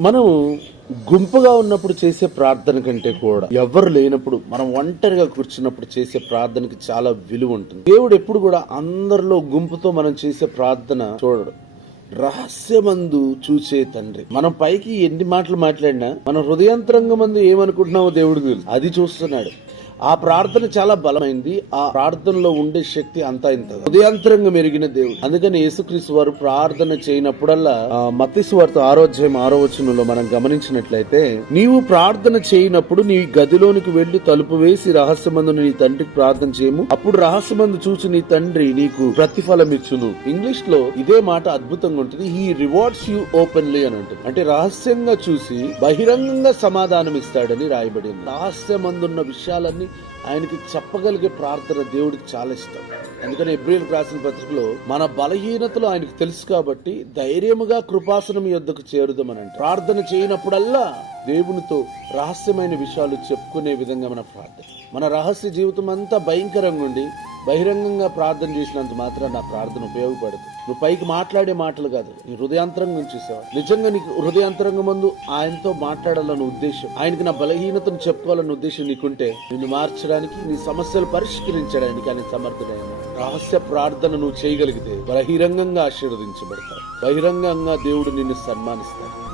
మనం గుంపుగా ఉన్నప్పుడు చేసే ప్రార్థన కంటే కూడా ఎవరు లేనప్పుడు మనం ఒంటరిగా కూర్చున్నప్పుడు చేసే ప్రార్థనకి చాలా విలువ ఉంటుంది. దేవుడు ఎప్పుడు కూడా అందరిలో గుంపుతో మనం చేసే ప్రార్థన చూడడు. రహస్యమందు చూసే తండ్రి. మనం పైకి ఎన్ని మాటలు మాట్లాడినా మన హృదయంతరంగ మందు ఏమనుకుంటున్నామో దేవుడికి తెలుసు. అది చూస్తున్నాడు. ఆ ప్రార్థన చాలా బలమైంది. ఆ ప్రార్థనలో ఉండే శక్తి అంతా ఇంత. హృదయాంతరంగా మెరిగిన దేవుడు. అందుకని యేసుక్రీస్తు వారు ప్రార్థన చేయనప్పుడల్లా మత్తిసు వారితో ఆరోగ్యం ఆరో వచనంలో మనం గమనించినట్లయితే నీవు ప్రార్థన చేయనప్పుడు నీ గదిలోనికి వెళ్ళి తలుపు వేసి రహస్యమందు నీ తండ్రికి ప్రార్థన చేయము. అప్పుడు రహస్యమందు చూసి నీ తండ్రి నీకు ప్రతిఫలం ఇచ్చును. ఇంగ్లీష్లో ఇదే మాట అద్భుతంగా ఉంటుంది. హీ రివార్డ్స్ యూ ఓపెన్లీ అని ఉంటుంది. అంటే రహస్యంగా చూసి బహిరంగంగా సమాధానం ఇస్తాడని రాయబడింది రహస్యమందున్న విషయాలన్నీ ఆయనకి చెప్పగలిగే ప్రార్థన దేవుడికి చాలా ఇష్టం. అందుకని ఎబ్రిల్ రాసిన పత్రికలో మన బలహీనతలు ఆయనకు తెలుసు కాబట్టి ధైర్యముగా కృపాసనం యొద్దకు చేరుదామని అంటే ప్రార్థన చేయనప్పుడల్లా దేవునితో రహస్యమైన విషయాలు చెప్పుకునే విధంగా మన ప్రార్థన. మన రహస్య జీవితం అంతా భయంకరంగా ఉండి బహిరంగంగా ప్రార్థన చేసినంత మాత్రం నా ప్రార్థన ఉపయోగపడదు. నువ్వు పైకి మాట్లాడే మాటలు కాదు. నీ హృదయాంతరంగం చూసావా నిజంగా నీకు హృదయాంతరంగం ముందు ఆయనతో మాట్లాడాలన్న ఉద్దేశం. ఆయనకి నా బలహీనతను చెప్పుకోవాలన్న ఉద్దేశం నీకుంటే నిన్ను మార్చడానికి నీ సమస్యలు పరిష్కరించడానికి ఆయన సమర్థుడైన రహస్య ప్రార్థన నువ్వు చేయగలిగితే బహిరంగంగా ఆశీర్వదించబడతావు. బహిరంగంగా దేవుడు నిన్ను సన్మానిస్తాడు.